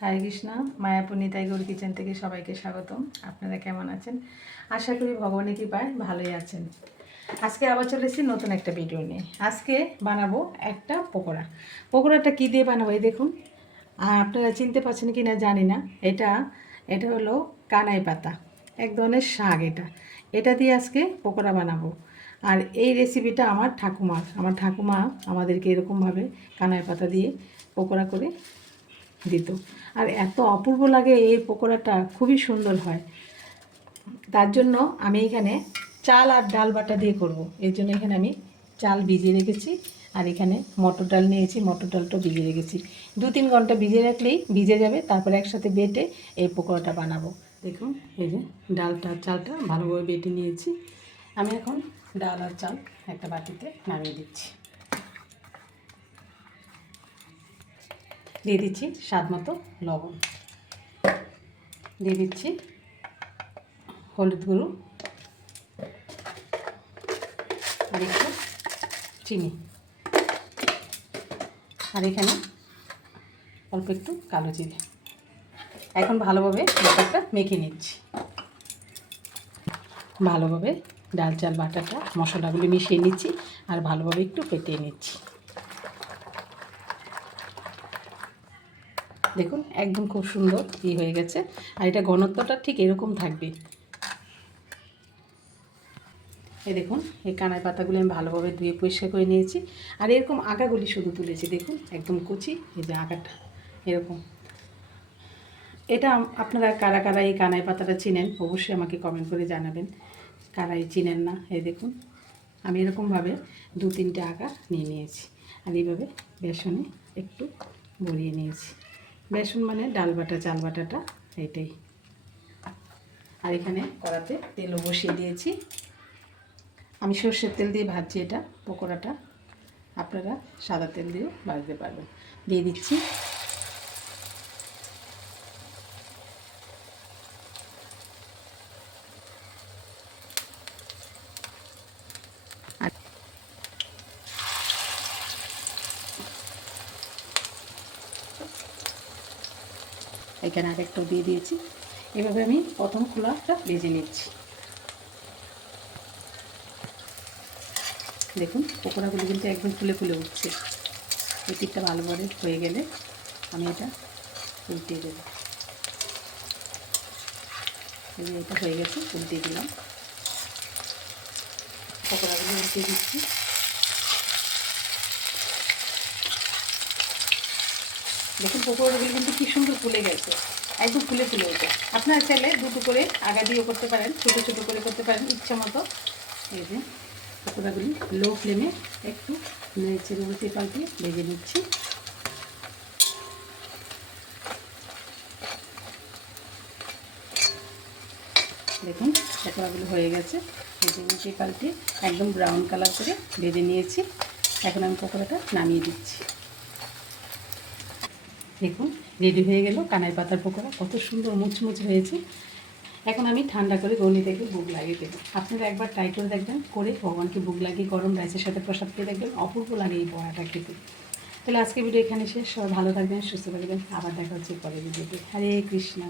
হরে Krishna. Mayapur Nitai Gour kitchen থেকে সবাইকে স্বাগতম। আপনারা কেমন আছেন? আশা করি ভগবানের কৃপায় ভালোই আছেন। আজকে আবার চলে এসেছি নতুন একটা ভিডিও নিয়ে। আজকে বানাবো একটা পকোড়া। পকোড়াটা কী দিয়ে বানাবো এই দেখুন। আপনারা চিনতে পারছেন কি না জানি না। এটা হলো কানাই পাতা, এক ধরনের শাক। এটা দিয়ে আজকে পকোড়া বানাবো। আর এই রেসিপিটা আমার ঠাকুমা আমাদেরকে এরকমভাবে কানাই পাতা দিয়ে পকোড়া করে দিত। আর এত অপূর্ব লাগে, এই পকোড়াটা খুবই সুন্দর হয়। তার জন্য আমি এখানে চাল আর ডাল বাটা দিয়ে করব। এর জন্য এখানে আমি চাল ভিজিয়ে রেখেছি, আর এখানে মটর ডাল নিয়েছি। মটর ডালটা ভিজিয়ে রেখেছি, 2-3 ঘন্টা ভিজিয়ে রাখলেই ভিজে যাবে। তারপরে একসাথে বেটে এই পকোড়াটা বানাবো। দেখুন এই যে চালটা ভালোভাবে বেটে নিয়েছি। আমি এখন ডাল আর চাল একটা বাটিতে নামিয়ে দিচ্ছি। দিয়ে দিচ্ছি স্বাদ মতো লবণ, দিয়ে দিচ্ছি হলুদ গুঁড়ো আর একটু চিনি, আর এখানে অল্প একটু কালো জিরে। এখন ভালোভাবে ব্যাটারটা মেখে নিচ্ছি। ভালোভাবে ডাল চাল বাটাটা মশলাগুলি মিশিয়ে নিচ্ছি আর ভালোভাবে একটু ফেটিয়ে নিচ্ছি। দেখুন একদম খুব সুন্দর হয়ে গেছে। আর এটা ঘনত্বটা ঠিক এরকম থাকবে। এই দেখুন এই কানাই পাতাগুলি আমি ভালোভাবে ধুয়ে পরিষ্কার করে নিয়েছি। আর এরকম আগাগুলি শুধু তুলেছি, দেখুন একদম কুচি। এই যে আগাটা এরকম। এটা আপনারা কারা কারা এই কানাই পাতাটা চিনেন অবশ্যই আমাকে কমেন্ট করে জানাবেন। কারাই চিনেন না, এই দেখুন আমি এরকমভাবে 2-3টে আগা নিয়ে নিয়েছি। আর এইভাবে বেসনে একটু গড়িয়ে নিয়েছি। বেসন মানে ডাল বাটা চাল বাটাটা, এইটাই। আর এখানে কড়াতে তেলও বসিয়ে দিয়েছি। আমি সর্ষের তেল দিয়ে ভাজছি এটা পকোড়াটা। আপনারা সাদা তেল দিয়েও ভাজতে পারবেন। দিয়ে দিচ্ছি এখানে আরেকটাও দিয়ে দিয়েছি। এভাবে আমি প্রথম খোলাটা ভেজে নিচ্ছি। দেখুন পকোড়াগুলো কিন্তু একদম ফুলে ফুলে উঠছে। এই পিঠটা ভালোভাবে হয়ে গেলে আমি এটা উল্টিয়ে দেবো। এটা হয়ে গেছে, উল্টিয়ে দিলাম। পকোড়াগুলো উল্টিয়ে দিচ্ছি। দেখুন পকোড়াগুলো কিন্তু কী সুন্দর ফুলে গেছে, একদম ফুলে ফুলে ওঠে। আপনারা চাইলে দুটো করে আগা দিয়েও করতে পারেন, ছোটো ছোটো করে করতে পারেন ইচ্ছা মতো। এই যে পকোড়াগুলি লো ফ্লেমে একটু নেড়ে উল্টে পাল্টে ভেজে নিচ্ছি। দেখুন পকোড়াগুলো হয়ে গেছে, ভেজে উল্টে পাল্টে একদম ব্রাউন কালার করে ভেজে নিয়েছি। এখন আমি পকোড়াটা নামিয়ে দিচ্ছি। দেখুন রেডি হয়ে গেল কানাই পাতার পকোড়া। কত সুন্দর মুচমুচ হয়েছে। এখন আমি ঠান্ডা করে গলি থেকে ভোগ লাগিয়ে দেবো। আপনারা একবার ট্রাই করে দেখবেন, করে ভগবানকে ভোগ লাগিয়ে গরম রাইসের সাথে প্রসাদ খেয়ে দেখবেন, অপূর্ব লাগে এই বড়াটা খেতে। তাহলে আজকে ভিডিও এখানে শেষ। সবাই ভালো থাকবেন, সুস্থ থাকবেন। আবার দেখা হচ্ছে পরের ভিডিওতে। হরে কৃষ্ণ।